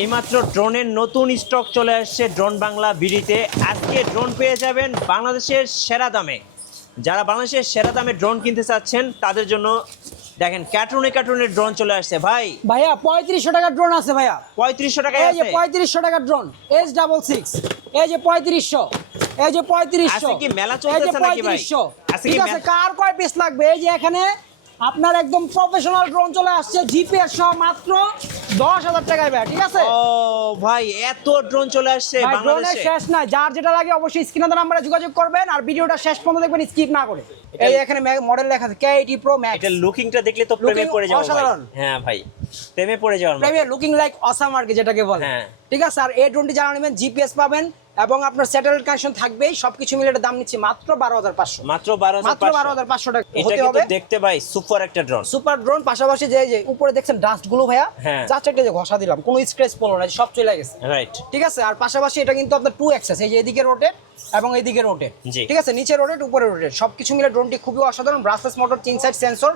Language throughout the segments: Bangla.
এইমাত্র ড্রোনের নতুন স্টক চলে আসছে ড্রোন বাংলা বিডিতে। আজকে ড্রোন পেয়ে যাবেন বাংলাদেশের সেরা দামে। যারা বাংলাদেশের সেরা দামে ড্রোন কিনতে চাচ্ছেন তাদের জন্য দেখেন কার্টুনের ড্রোন চলে আসছে। ভাইয়া 3500 টাকার ড্রোন আছে ভাইয়া, 3500 টাকায় এই যে আছে। 3500 টাকার ড্রোন S66, এই যে 3500, এই যে 3500। আজকে কি মেলা চলতেছে নাকি ভাই? আজকে ঠিক কি আছে, কার কয় পিস লাগবে? এই যে এখানে আপনার একদম প্রফেশনাল ড্রোন চলে আসছে জিপিএস সহ মাত্র 10,000 টাকায় ভাই। ঠিক আছে ও ভাই, এত ড্রোন চলে আসছে ভাই, ড্রোনের বাংলাদেশে। শেষ নাই। যার যেটা লাগে অবশ্যই স্ক্রিনে নাম্বারে যোগাযোগ করবেন আর ভিডিওটা শেষ পর্যন্ত দেখবেন, স্কিপ না করে। এই এখানে মডেল লেখা আছে KT Pro Max। এটা লুকিংটা দেখলে তো প্রেমে পড়ে যাওয়া অসাধারণ। হ্যাঁ ভাই, প্রেমে পড়ে যাওয়ার মতো। প্রেমে লুকিং লাইক অসাম আর কি যেটাকে বলে। হ্যাঁ। ঠিক আছে, আর এই ড্রোনটি যারা নেবেন জিপিএস পাবেন এবং আপনার স্যাটেলাইট কানেকশন থাকবেই। সবকিছু মিলে এর দাম নিচ্ছি মাত্র 12,500। মাত্র 12,500 টাকা এটা হতে কিন্তু হবে। দেখতে ভাই সুপার একটা ড্রোন। সুপার ড্রোন পাশাপাশি যে যে উপরে দেখছেন ডাস্ট গুলো ভাইয়া, হ্যাঁ। জাস্ট একটা যে ঘষা দিলাম, কোনো স্ক্র্যাচ পড়লো না, সব চলে গেছে। রাইট। ঠিক আছে, আর পাশাপাশি এটা কিন্তু আপনার 2 অ্যাক্সেস, এই যে এদিকে রোটেট এবং এইদিকে রোটেট। জি। ঠিক আছে, নিচে রোটেট উপরে রোটেট, সবকিছু মিলে ড্রোনটি খুবই অসাধারণ। Brushless motor, 3 side sensor.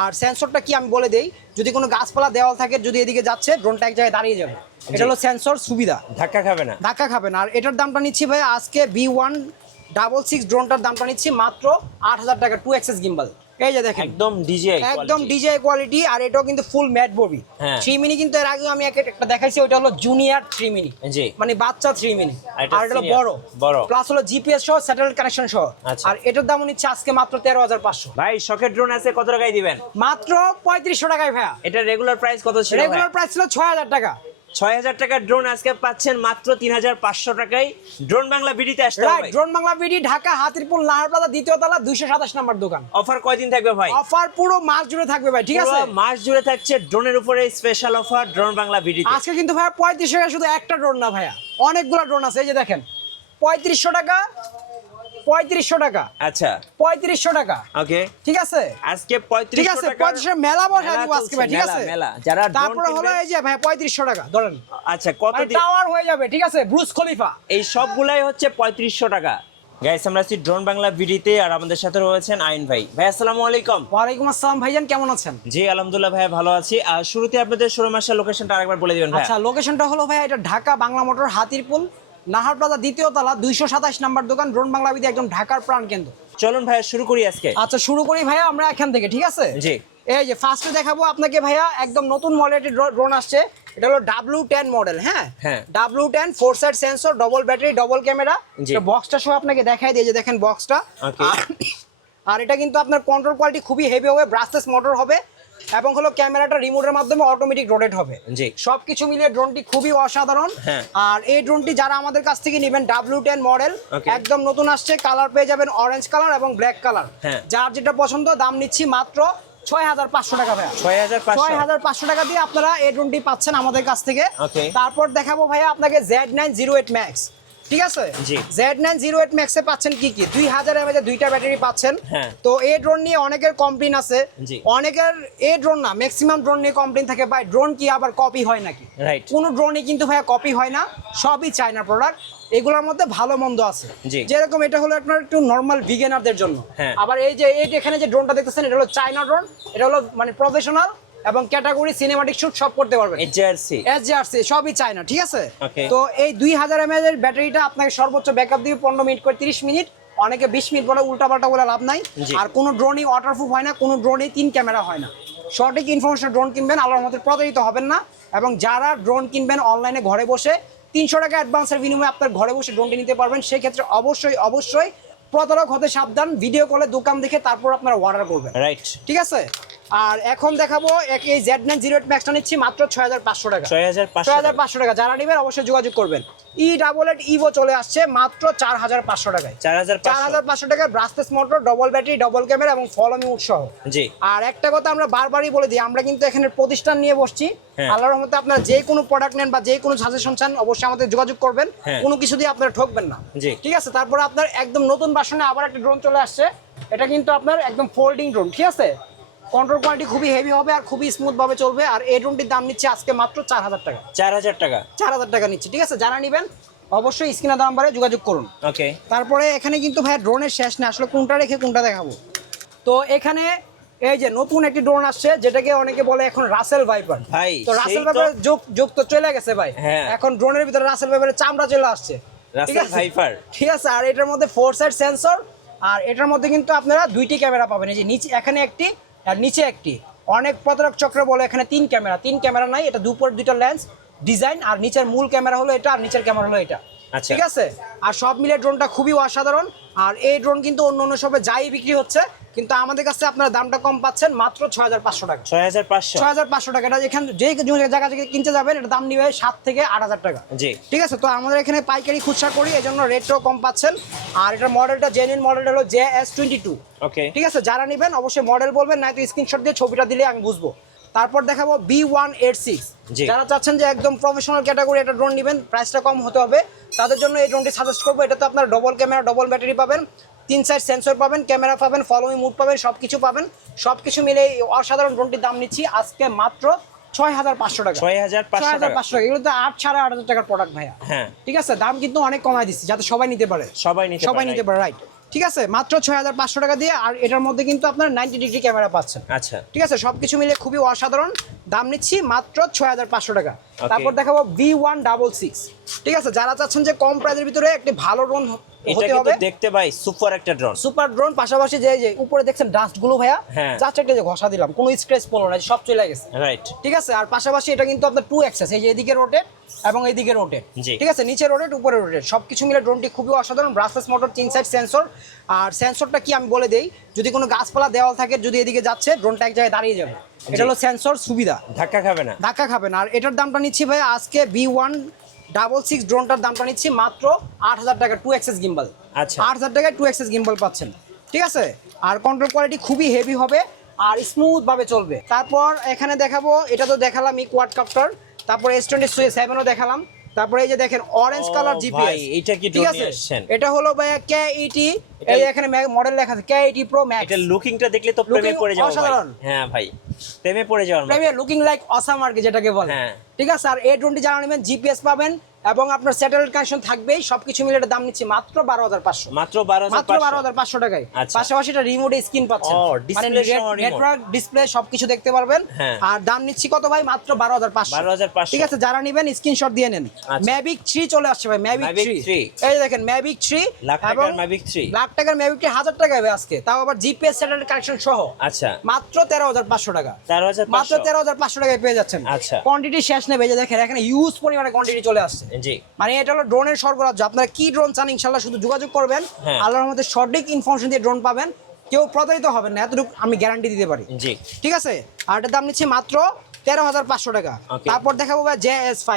আর সেন্সরটা কি আমি বলে দেই, যদি কোনো গাছপালা দেওয়াল থাকে, যদি এদিকে যাচ্ছে ড্রোনটা এক জায়গায় দাঁড়িয়ে যাবে। এটা হলো সেন্সর সুবিধা, ধাক্কা খাবে না। ধাক্কা খাবে না। আর এটার দামটা নিচ্ছি ভাই আজকে B166 ড্রোনটার দামটা নিচ্ছি মাত্র 8,000 টাকা, 2 অ্যাক্সেস গিম্বল। এই যে দেখেন একদম ডিজিআই একদম ডিজিআই কোয়ালিটি। আর এটাও কিন্তু ফুল ম্যাট ববি। হ্যাঁ। 3 মিনি কিন্তু এর আগে আমি একটা দেখাইছি, ওটা হলো জুনিয়র 3 মিনি, জি। মানে বাচ্চা 3 মিনি। আর এটা আর এটা হলো senior, বড়। প্লাস হলো জিপিএস সহ স্যাটেলাইট কানেকশন সহ। আচ্ছা। আর এটার দাম নিচ্ছে আজকে মাত্র 13,500। ভাই শখের ড্রোন আছে, কত টাকায় দিবেন? মাত্র 3500 টাকায় ভাইয়া। এটা রেগুলার প্রাইস কত ছিল? রেগুলার প্রাইস ছিল 6,000 টাকা। 6,000 টাকার ড্রোন আজকে পাচ্ছেন মাত্র 3,500 টাকায়। ড্রোন বাংলা বিডিতে আসতে রাইট, হবে। Drone Bangla BD, Dhaka Hatirpool Nahar plaza, দ্বিতীয় তলা, 227 নম্বর দোকান। অফার কয়দিন থাকবে ভাই? অফার পুরো মাস জুড়ে থাকবে ভাই। ঠিক আছে, পুরো মাস জুড়ে থাকছে ড্রোনের উপরে স্পেশাল অফার ড্রোন বাংলা বিডিতে। আজকে কিন্তু ভাইয়া 3500 টাকা শুধু একটা ড্রোন না ভাইয়া, অনেকগুলো ড্রোন আছে। এই যে দেখেন 3500 টাকা, 3500 টাকা, আচ্ছা 3500 টাকা। ওকে, ঠিক আছে, আজকে ঠিক 3500 আছে, টাকা 3500 মেলা বসা দিব আজকে ভাই। ঠিক আছে, মেলা যারা ড্রোন তারপরে হলো এই যে ভাই 3500 টাকা ধরেন। আচ্ছা কত মানে টাওয়ার হয়ে যাবে। ঠিক আছে, ব্রুজ খলিফা। এই সবগুলাই হচ্ছে 3500 টাকা। গাইস আমরা আছি ড্রোন বাংলা বিডিতে আর আমাদের সাথে রয়েছেন আইন ভাই। ভাই আসসালামু আলাইকুম। ওয়ালাইকুম আসসালাম ভাইজান, কেমন আছেন? জি আলহামদুলিল্লাহ ভাই ভালো আছি। আর শুরুতে আপনাদের শোরুম আসার লোকেশনটা আরেকবার বলে দিবেন ভাই। আচ্ছা, লোকেশনটা হলো ভাই এটা ঢাকা বাংলা মোটর, হাতিরপুল নাহার প্লাজা, দ্বিতীয় তলা, 227 নম্বর দোকান। ড্রোন বাংলা বিডি একদম ঢাকার প্রাণ কেন্দ্র। চলুন ভাই শুরু করি আজকে। আচ্ছা শুরু করি ভাইয়া আমরা এখান থেকে। ঠিক আছে, জি। এই যে ফার্স্টে দেখাবো আপনাকে ভাইয়া একদম নতুন মডেলের ড্রোন আসছে। এটা হলো W10 মডেল। হ্যাঁ, হ্যাঁ। W10 4 side sensor, double battery, double camera. জি। তো বক্সটা সহ আপনাকে দেখাই দিই, যে দেখেন বক্সটা। ওকে। আর এটা কিন্তু আপনার কন্ট্রোল কোয়ালিটি খুবই হেভি হবে, ব্রাসলেস মোটর হবে এবং হলো ক্যামেরাটা রিমোটের মাধ্যমে অটোমেটিক রোটেট হবে। জি। সবকিছু মিলিয়ে ড্রোনটি খুবই অসাধারণ। হ্যাঁ। আর এই ড্রোনটি যারা আমাদের কাছ থেকে নেবেন W10 মডেল, Okay. একদম নতুন আসছে, কালার পেয়ে যাবেন অরেঞ্জ কালার এবং ব্ল্যাক কালার। হ্যাঁ। যার যেটা পছন্দ, দাম নিচ্ছি মাত্র 6,500 টাকা ভাইয়া। 6,500 6,500 টাকা দিয়ে আপনারা এই ড্রোনটি পাচ্ছেন আমাদের কাছ থেকে। Okay. তারপর দেখাবো ভাইয়া আপনাকে Z908 Max। ঠিক আছে, জি। Z908 Max এ পাচ্ছেন কি কি, 2000 mAh এর দুইটা ব্যাটারি পাচ্ছেন। হ্যাঁ। তো এই ড্রোন নিয়ে অনেকের কমপ্লেইন আছে। জি। অনেকের এই ড্রোন না, ম্যাক্সিমাম ড্রোন নিয়ে কমপ্লেইন থাকে, ভাই ড্রোন কি আবার কপি হয় নাকি? রাইট। কোনো ড্রোনই কিন্তু ভাইয়া কপি হয় না, সবই চায়না প্রোডাক্ট। এগুলোর মধ্যে ভালো মন্দ আছে। জি। যেরকম এটা হলো আপনার একটু নরমাল বিগিনারদের জন্য। হ্যাঁ। আবার এই যে এখানে যে ড্রোনটা দেখতেছেন, এটা হলো চায়না ড্রোন। এটা হলো মানে প্রফেশনাল এবং ক্যাটাগরি, সিনেমাটিক শুট সব করতে পারবেন। HRC SJRC সবই চায়না। ঠিক আছে, Okay. তো এই 2000 mAh এর ব্যাটারিটা আপনাকে সর্বোচ্চ ব্যাকআপ দিবে 15 মিনিট করে 30 মিনিট। অনেকে 20 মিনিট বলে, উল্টাপাল্টা বলে লাভ নাই। জি। আর কোনো ড্রোনই ওয়াটারপ্রুফ হয় না, কোনো ড্রোনই 3 ক্যামেরা হয় না। সঠিক ইনফরমেশন ড্রোন কিনবেন, আল্লাহর মতে প্রতারিত হবেন না। এবং যারা ড্রোন কিনবেন অনলাইনে ঘরে বসে 300 টাকা অ্যাডভান্সের বিনিময়ে আপনার ঘরে বসে ড্রোনটি নিতে পারবেন, সেই ক্ষেত্রে অবশ্যই প্রতারক হতে সাবধান। ভিডিও কলে দোকান দেখে তারপর আপনারা অর্ডার করবেন। রাইট। ঠিক আছে, আর এখন দেখাবো এই Z908 Maxটা নিচ্ছি মাত্র 6,500 টাকা। 6,500 টাকা। যারা নেবেন অবশ্যই যোগাযোগ করবেন। E88 ইভো চলে আসছে মাত্র 4,500 টাকায়। 4,500 টাকায় brushless motor, double battery, double camera এবং ফলো মিউট সহ। জি। আর একটা কথা আমরা বারবারই বলে দিই, আমরা কিন্তু এখানে প্রতিষ্ঠান নিয়ে বসছি। হ্যাঁ। আল্লাহর রহমতে আপনারা যে কোনো প্রোডাক্ট নেন বা যে কোনো সাজেশন চান, অবশ্যই আমাদের যোগাযোগ করবেন। হ্যাঁ। কোনো কিছু দিয়ে আপনারা ঠকবেন না। জি। ঠিক আছে, তারপরে আপনার একদম নতুন ভার্সনে আবার একটা ড্রোন চলে আসছে। এটা কিন্তু আপনার একদম ফোল্ডিং ড্রোন। ঠিক আছে, কন্ট্রোল কোয়ালিটি খুবই হেভি হবে আর খুবই স্মুথ ভাবে চলবে। আর এই ড্রোনটির দাম নিচ্ছে আজকে মাত্র 4,000 টাকা। 4,000 টাকা। 4,000 টাকা নিচ্ছে। ঠিক আছে, যারা নেবেন অবশ্যই স্ক্রিনে নাম্বারে যোগাযোগ করুন। ওকে। তারপরে এখানে কিন্তু ভাই ড্রোনের শেষ না, আসলে কোনটা রেখে কোনটা দেখাবো। তো এখানে এই যে নতুন একটি ড্রোন আসছে যেটাকে অনেকে বলে এখন রাসেল ভাইপার ভাই তো রাসেল ভাইপারের যুগ তো চলে গেছে ভাই হ্যাঁ। এখন ড্রোনের ভিতরে রাসেল ভাইপারের চামড়া চলে আসছে রাসেল ভাইপার ঠিক আছে আর এটার মধ্যে 4 সাইড সেন্সর আর এটার মধ্যে কিন্তু আপনারা দুইটি ক্যামেরা পাবেন এই যে নিচে এখানে একটি আর নিচে একটি অনেক প্রতারক চক্র বলে এখানে তিন ক্যামেরা নাই এটা দুপুর দুইটা লেন্স ডিজাইন আর নিচের মূল ক্যামেরা হলো এটা আর নিচের ক্যামেরা হলো এটা আচ্ছা। ঠিক আছে আর সব মিলে ড্রোনটা খুবই অসাধারণ আর এই ড্রোন কিন্তু অন্য সবে যাই বিক্রি হচ্ছে কিন্তু আমাদের কাছে আপনারা দামটা কম পাচ্ছেন মাত্র 6500 টাকা 6500 টাকা এটা যেখানে যে জায়গা থেকে কিনতে যাবেন এটা দাম নিবে 7 থেকে 8000 টাকা জি ঠিক আছে তো আমাদের এখানে পাইকারি খুচরা করি এজন্য রেটটাও কম পাচ্ছেন আর এটা মডেলটা জেনুইন মডেলটা হলো JS22 ওকে ঠিক আছে যারা নেবেন অবশ্যই মডেল বলবেন না তো স্ক্রিনশট দিয়ে ছবিটা দিলে আমি বুঝবো তারপর দেখাবো B186 যারা চাচ্ছেন যে একদম প্রফেশনাল ক্যাটাগরি একটা ড্রোন নেবেন প্রাইসটা কম হতে হবে তাদের জন্য এই ড্রোনটি সাজেস্ট করবো এটা তো আপনার ডবল ক্যামেরা ডবল ব্যাটারি পাবেন 3 সাইড সেন্সর পাবেন ক্যামেরা পাবেন ফলোমি মুড পাবেন সবকিছু পাবেন সবকিছু মিলে এই অসাধারণ ড্রোনটির দাম নিচ্ছি আজকে মাত্র 6500 টাকা 6500 টাকা এগুলো তো 8,500 টাকার প্রোডাক্ট ভাইয়া হ্যাঁ ঠিক আছে দাম কিন্তু অনেক কমায় দিচ্ছি যাতে সবাই নিতে পারে সবাই নিতে পারে রাইট ঠিক আছে মাত্র 6500 টাকা দিয়ে আর এটার মধ্যে কিন্তু আপনার 90 ডিগ্রি ক্যামেরা পাচ্ছেন আচ্ছা ঠিক আছে সবকিছু মিলে খুবই অসাধারণ দাম নিচ্ছি মাত্র 6500 টাকা তারপর দেখাবো B166 ঠিক আছে যারা চাচ্ছেন যে কম প্রাইসের ভিতরে একটি ভালো ড্রোন এটা কিন্তু দেখতে ভাই সুপার একটা ড্রোন সুপার ড্রোন পাশাপাশি যে উপরে দেখছেন ডাস্ট গুলো ভাইয়া জাস্ট একটা যে ঘষা দিলাম কোনো স্ক্র্যাচ পড়লো না সব চলে গেছে রাইট ঠিক আছে আর পাশাপাশি এটা কিন্তু আপনার 2 অ্যাক্সেস এই যে এদিকে রোটেট এবং এইদিকে রোটেট ঠিক আছে নিচে রোটেট উপরে রোটেট সবকিছু মিলে ড্রোনটি খুবই অসাধারণ ব্রাসলেস মোটর 3 সাইড সেন্সর আর সেন্সরটা কি আমি বলে দেই যদি কোনো গাছপালা দেওয়াল থাকে যদি এদিকে যাচ্ছে ড্রোনটা এক জায়গায় দাঁড়িয়ে যাবে এটা হলো সেন্সর সুবিধা ধাক্কা খাবে না আর এটার দামটা নিচ্ছি ভাই আজকে B166 ড্রোনটার দামটা নিচ্ছি মাত্র 8000 টাকা 2 অ্যাক্সেস গিম্বল আচ্ছা 8000 টাকায় 2 অ্যাক্সেস গিম্বল পাচ্ছেন ঠিক আছে আর কন্ট্রোল কোয়ালিটি খুবই হেভি হবে আর স্মুথ ভাবে চলবে তারপর এখানে দেখাবো এটা তো দেখালাম কোয়াড কাপ্টার তারপর S27ও দেখালাম তারপরে এই যে দেখেন অরেঞ্জ কালার জিপিএস এটা কি ড্রোন নিয়ে আসছেন এটা হলো ভাই KET এই এখানে মডেল লেখা আছে KET Pro Max এটা লুকিংটা দেখলে তো প্রেমে পড়ে যাবে ভাই হ্যাঁ ভাই প্রেমে পড়ে যাওয়ার মতো প্রেমে লুকিং লাইক অসাম আর কি যেটাকে বলে ঠিক আছে আর এই ড্রোনটি যারা নেবেন জিপিএস পাবেন এবং আপনার স্যাটেলাইট কানেকশন থাকবেই সবকিছু মিলে এটা দাম নিচ্ছে মাত্র 12500 মাত্র 12500 টাকায় পাশাপাশি এটা রিমোট স্ক্রিন পাচ্ছেন মানে নেটওয়ার্ক ডিসপ্লে সবকিছু দেখতে পারবেন আর দাম নিচ্ছি কত ভাই মাত্র 12500 ঠিক আছে যারা নেবেন স্ক্রিনশট দিয়ে নেন Mavic 3 চলে আসছে ভাই Mavic 3 এই দেখেন Mavic 3 লাখ টাকার Mavic 3 লাখ টাকার Mavic 3 1000 টাকায় হবে আজকে তাও আবার জিপিএস স্যাটেলাইট কানেকশন সহ আচ্ছা মাত্র 13500 টাকা 13500 মাত্র 13500 টাকায় পেয়ে যাচ্ছেন আচ্ছা কোয়ান্টিটি শেষ নেবে যে দেখেন এখানে হিউজ পরিমাণে কোয়ান্টিটি চলে আসছে জি মানে এটা হলো ড্রোনের সরবরাহ আপনারা কি ড্রোন চান ইনশাআল্লাহ শুধু যোগাযোগ করবেন আল্লাহর রহমতে সঠিক ইনফরমেশন দিয়ে ড্রোন পাবেন কেউ প্রতারিত হবেন না এতটুকু আমি গ্যারান্টি দিতে পারি জি ঠিক আছে আর এটার দাম নিচ্ছে মাত্র 13500 টাকা তারপর দেখাবো ভাই JS5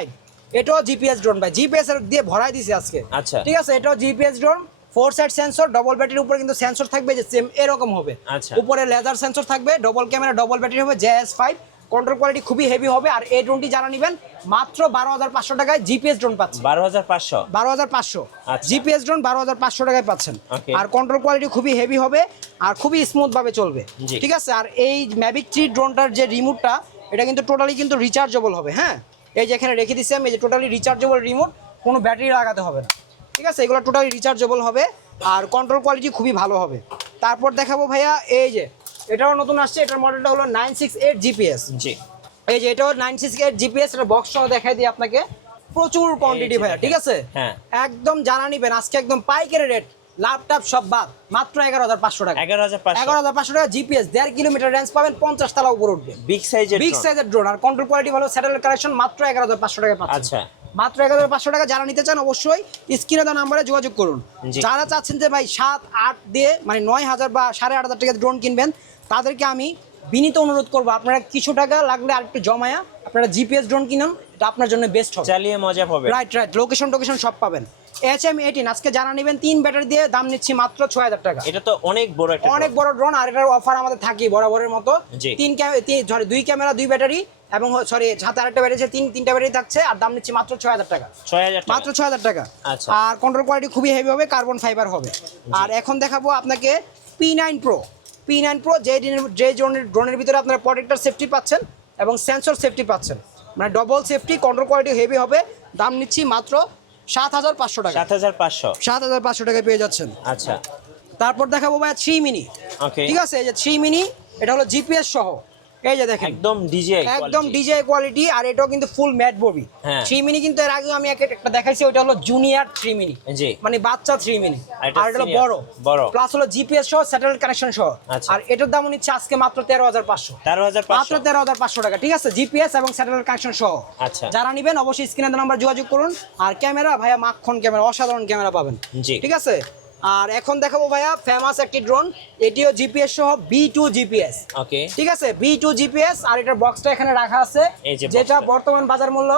এটাও জিপিএস ড্রোন ভাই জিপিএস এর দিয়ে ভরাই দিয়েছি আজকে আচ্ছা ঠিক আছে এটাও GPS drone 4 side sensor double ব্যাটারির উপরে কিন্তু সেন্সর থাকবে যে সেম এরকম হবে উপরে লেজার সেন্সর থাকবে ডবল ক্যামেরা ডবল ব্যাটারি হবে JS5 কন্ট্রোল কোয়ালিটি খুবই হেভি হবে আর এই ড্রোনটি যারা নেবেন মাত্র 12500 টাকায় জিপিএস ড্রোন পাচ্ছেন 12500 জিপিএস ড্রোন 12500 টাকায় পাচ্ছেন আর কন্ট্রোল কোয়ালিটি খুবই হেভি হবে আর খুবই স্মুথ ভাবে চলবে ঠিক আছে আর এই Mavic 3 ড্রোনটার যে রিমোটটা এটা কিন্তু টোটালি কিন্তু রিচার্জেবল হবে হ্যাঁ এই যে এখানে রেখে দিছি আমি এই যে টোটালি রিচার্জেবল রিমোট কোনো ব্যাটারি লাগাতে হবে না ঠিক আছে এগুলো টোটালি রিচার্জেবল হবে আর কন্ট্রোল কোয়ালিটি খুবই ভালো হবে তারপর দেখাবো ভাইয়া এই যে এটাও নতুন আসছে এটার মডেলটা হলো 968 জিপিএস জি এই যে এটাও 968 জিপিএস এর বক্স সহ দেখাই দিই আপনাকে প্রচুর কোয়ান্টিটি ভাইয়া ঠিক আছে হ্যাঁ একদম জানা নিবেন আজকে একদম পাইকারি রেট ল্যাপটপ সব বাদ মাত্র 11500 টাকা 11500 টাকা জিপিএস 1.5 কিলোমিটার রেঞ্জ পাবেন 50 তলা উপরে উঠবে বিগ সাইজের ড্রোন আর কন্ট্রোল কোয়ালিটি ভালো স্যাটেলাইট কানেকশন মাত্র 11500 টাকা পাচ্ছেন আচ্ছা মাত্র 11500 টাকা যারা নিতে চান অবশ্যই স্ক্রিনে দেওয়া নম্বরে যোগাযোগ করুন যারা চাচ্ছেন যে ভাই 7-8 দিয়ে মানে 9000 বা 8500 টাকা ড্রোন কিনবেন তাদেরকে আমি বিনীত অনুরোধ করবো আপনারা কিছু টাকা লাগলে আর একটু জমায়া আপনারা জিপিএস ড্রোন কিনুন এটা আপনার জন্য বেস্ট হবে চালিয়ে মজা পাবেন রাইট লোকেশন সব পাবেন HM18 আজকে জানা নেবেন 3 ব্যাটারি দিয়ে দাম নিচ্ছি মাত্র 6000 টাকা এটা তো অনেক বড় ড্রোন আর এটার অফার আমাদের থাকি বরাবরের মতো 2 ক্যামেরা 2 ব্যাটারি এবং সরি সাথে আরেকটা ব্যাটারি আছে 3টা ব্যাটারি থাকছে আর দাম নিচ্ছি মাত্র 6000 টাকা মাত্র 6000 টাকা আচ্ছা আর কন্ট্রোল কোয়ালিটি খুবই হেভি হবে কার্বন ফাইবার হবে আর এখন দেখাবো আপনাকে P9 Pro যে ড্রোনের ভিতরে আপনারা প্রোটেক্টর সেফটি পাচ্ছেন এবং সেন্সর সেফটি পাচ্ছেন মানে double safety control quality heavy হবে দাম নিচ্ছি মাত্র 7500 টাকা 7500 টাকায় পেয়ে যাচ্ছেন আচ্ছা তারপর দেখাবো ভাই 3 মিনি। ওকে, ঠিক আছে, এই যে 3 মিনি, এটা হলো জিপিএস সহ। এই যে দেখেন একদম ডিজিআই, একদম ডিজিআই কোয়ালিটি, আর এটাও কিন্তু ফুল ম্যাট বডি। 3 মিনি কিন্তু এর আগে আমি একটা দেখাইছি, ওটা হলো জুনিয়র 3 মিনি, মানে বাচ্চা 3 মিনি, আর এটা হলো বড় প্লাস হলো জিপিএস সহ স্যাটেলাইট কানেকশন সহ। আর এটার দাম নিচ্ছে আজকে মাত্র 13,500, মাত্র 13,500 টাকা। ঠিক আছে, জিপিএস এবং স্যাটেলাইট কানেকশন সহ। আচ্ছা, যারা নেবেন অবশ্যই স্ক্রিনে নাম্বার যোগাযোগ করুন। আর ক্যামেরা ভাইয়া মাখন ক্যামেরা, অসাধারণ ক্যামেরা পাবেন। ঠিক আছে, আর এখন দেখাবো ভাইয়া ফেমাস একটি ড্রোন, এটিও জিপিএস সহ B2 জিপিএস। ওকে, ঠিক আছে, B2 জিপিএস। আর এটার বক্সটা এখানে রাখা আছে, যেটা বর্তমান বাজার মূল্য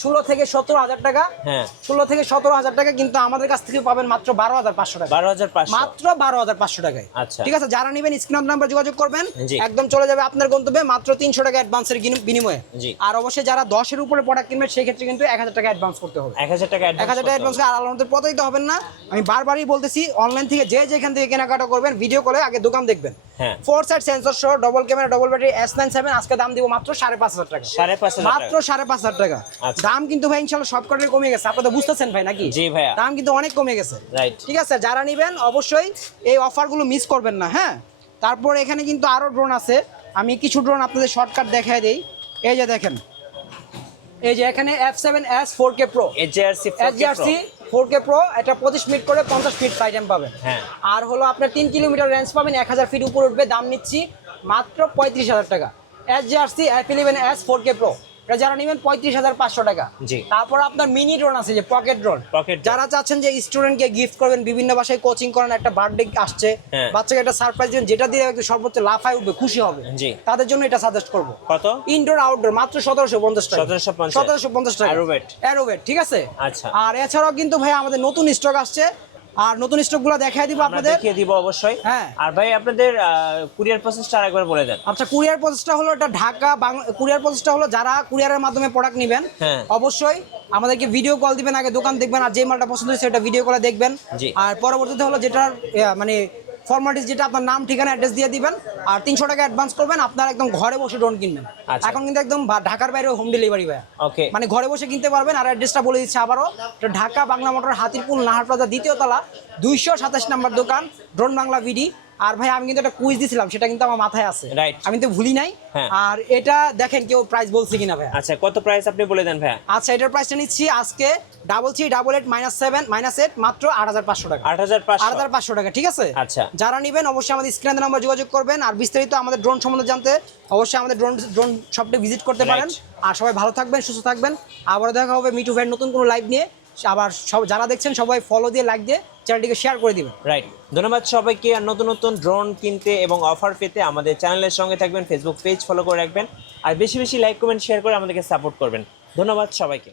16 থেকে 17,000 টাকা। 16 থেকে 17,000 টাকা, কিন্তু আমাদের কাছ থেকে পাবেন মাত্র 12,500 টাকা, মাত্র 12,500 টাকায়। ঠিক আছে, যারা নেবেন স্ক্রিন নাম্বার যোগাযোগ করবেন, একদম চলে যাবে আপনার গন্তব্যে মাত্র 300 টাকা অ্যাডভান্সের বিনিময়ে। আর অবশ্যই যারা 10 এর উপরে প্রোডাক্ট কিনবেন সেই ক্ষেত্রে কিন্তু 1000 টাকা অ্যাডভান্স করতে হবে। 1000 টাকা অ্যাডভান্স, আর আলাদা প্রতারিত হবেন না। আমি বারবারই বলতেছি, অনলাইন থেকে যেখান থেকে কেনাকাটা করবেন ভিডিও কলে আগে দোকান দেখবেন। 4 সাইড সেন্সর সহ double camera double battery S97, আজকে দাম দিব মাত্র 5,500 টাকা, মাত্র 5,500 টাকা। দাম কিন্তু ভাই ইনশাআল্লাহ সবকটাই কমে গেছে, আপনারা তো বুঝতেছেন ভাই নাকি? জি ভাইয়া, দাম কিন্তু অনেক কমে গেছে। ঠিক আছে, যারা নেবেন অবশ্যই এই অফারগুলো মিস করবেন না। হ্যাঁ, তারপর এখানে কিন্তু আরো ড্রোন আছে, আমি কিছু ড্রোন আপনাদের শর্টকাট দেখাই দেই। এই যে দেখেন, এই যে এখানে F7S 4K Pro, HRC 4K Pro, এটা 25 মিনিট করে 50 ফিট ফ্লাইট টাইম পাবেন। আর হলো আপনার 3 কিলোমিটার রেঞ্জ পাবেন, 1000 ফিট উপর উঠবে। দাম নিচ্ছি মাত্র 35,000 টাকা। HRC F11S 4K Pro, যারা নেবেন 35,500 টাকা। তারপর আপনার মিনি ড্রোন আছে, যে পকেট ড্রোন, যারা চাচ্ছেন যে স্টুডেন্টকে গিফট করবেন, বিভিন্ন বাসায় কোচিং করেন, একটা বার্থডে আসছে, বাচ্চাকে একটা সারপ্রাইজ দিবেন, যেটা দিয়ে একটু সর্বোচ্চ লাফায় উঠবে, খুশি হবে, তাদের জন্য এটা সাজেস্ট করব। কত? ইনডোর আউটডোর মাত্র 1750 টাকা, 1750 টাকা অ্যারোবেট। ঠিক আছে, আচ্ছা। আর এছাড়াও কিন্তু ভাই আমাদের নতুন স্টক আসছে, আর নতুন স্টকগুলো দেখাই দিব আপনাদের, দেখিয়ে দিব অবশ্যই। হ্যাঁ, আর ভাই আপনাদের কুরিয়ার প্রসেসটা আরেকবার বলে দেন। আচ্ছা, কুরিয়ার প্রসেসটা হলো, এটা ঢাকা কুরিয়ার প্রসেসটা হলো, যারা কুরিয়ারের মাধ্যমে প্রোডাক্ট নেবেন অবশ্যই আমাদেরকে ভিডিও কল দিবেন, আগে দোকান দেখবেন, আর যে মালটা পছন্দ হয়েছে সেটা ভিডিও কলে দেখবেন। আর পরবর্তীতে হলো যেটার মানে ফর্মালিটিস, যেটা আপনার নাম ঠিকানা অ্যাড্রেস দিয়ে দিবেন, আর 300 টাকা অ্যাডভান্স করবেন, আপনার একদম ঘরে বসে ড্রোন কিনবেন। এখন কিন্তু একদম ঢাকার বাইরে হোম ডেলিভারি ভাই, মানে ঘরে বসে কিনতে পারবেন। আর অ্যাড্রেসটা বলে দিচ্ছি আবারও, ঢাকা বাংলা মোটর, হাতিরপুল, নাহার প্লাজা, 2য় তলা, 227 নম্বর দোকান, ড্রোন বাংলা বিডি। আর ভাই আমি কিন্তু একটা কুইজ দিছিলাম, সেটা কিন্তু আমার মাথায় আছে, আমি তো ভুলি নাই। আর এটা দেখেন কেউ প্রাইস বলছে কিনা ভাই। আচ্ছা, কত প্রাইস আপনি বলে দেন ভাই। আচ্ছা, এটার প্রাইসটা নিচ্ছি আজকে 3388-7 মাত্র 8,500 টাকা, 8,500 টাকা। ঠিক আছে, আচ্ছা। যারা নেবেন অবশ্যই আমাদের স্ক্রিনে নাম্বার যোগাযোগ করবেন। আর বিস্তারিত আমাদের ড্রোন সম্বন্ধে জানতে অবশ্যই আমাদের ড্রোন শপটি ভিজিট করতে পারেন। আর সবাই ভালো থাকবেন, সুস্থ থাকবেন। আবারও দেখা হবে মিঠু ভাইয়ের নতুন কোনো লাইভ নিয়ে। আবার যারা দেখছেন সবাই ফলো দিয়ে, লাইক দিয়ে চ্যানেলটিকে শেয়ার করে দিবেন। রাইট, ধন্যবাদ সবাইকে। আর নতুন নতুন ড্রোন কিনতে এবং অফার পেতে আমাদের চ্যানেলের সঙ্গে থাকবেন, ফেসবুক পেজ ফলো করে রাখবেন, আর বেশি বেশি লাইক কমেন্ট শেয়ার করে আমাদেরকে সাপোর্ট করবেন। ধন্যবাদ সবাইকে।